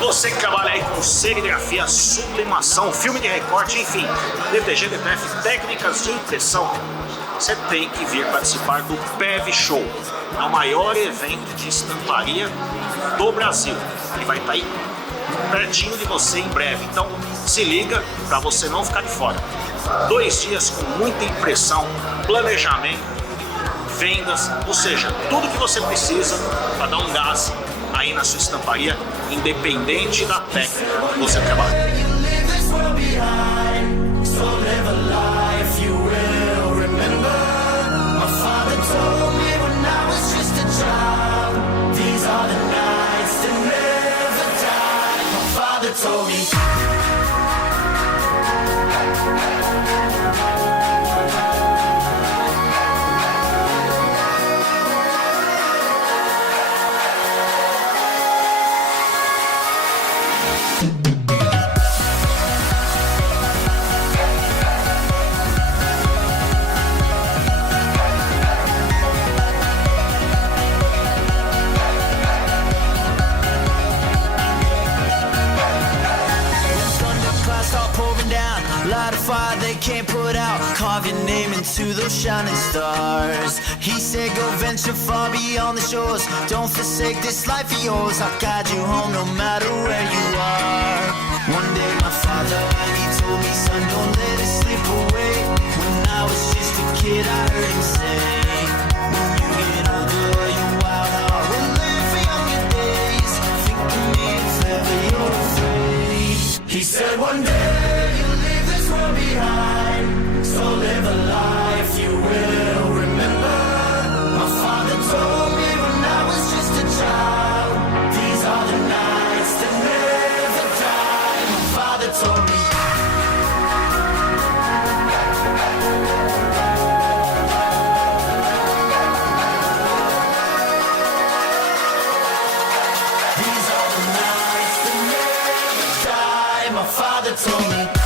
Você que trabalha aí com serigrafia, sublimação, filme de recorte, enfim, DTG, DTF, técnicas de impressão, você tem que vir participar do P.E.V Show. É o maior evento de estamparia do Brasil. Ele vai estar aí pertinho de você em breve. Então se liga para você não ficar de fora. 2 dias com muita impressão, planejamento, vendas, ou seja, tudo que você precisa para dar um gás aí na sua estamparia, independente da técnica que você trabalha. They can't put out, carve your name into those shining stars. He said go venture far beyond the shores, don't forsake this life of yours. I'll guide you home no matter where you are. One day my father, he told me, son, don't let it slip away. When I was just a kid I heard him say, when you get older your wild heart will live for younger days. Think of me if ever you're afraid. He said one day you'll leave this world behind, so live a life you will remember. My father told me when I was just a child, these are the nights that never die. My father told me. These are the nights that never die. My father told me.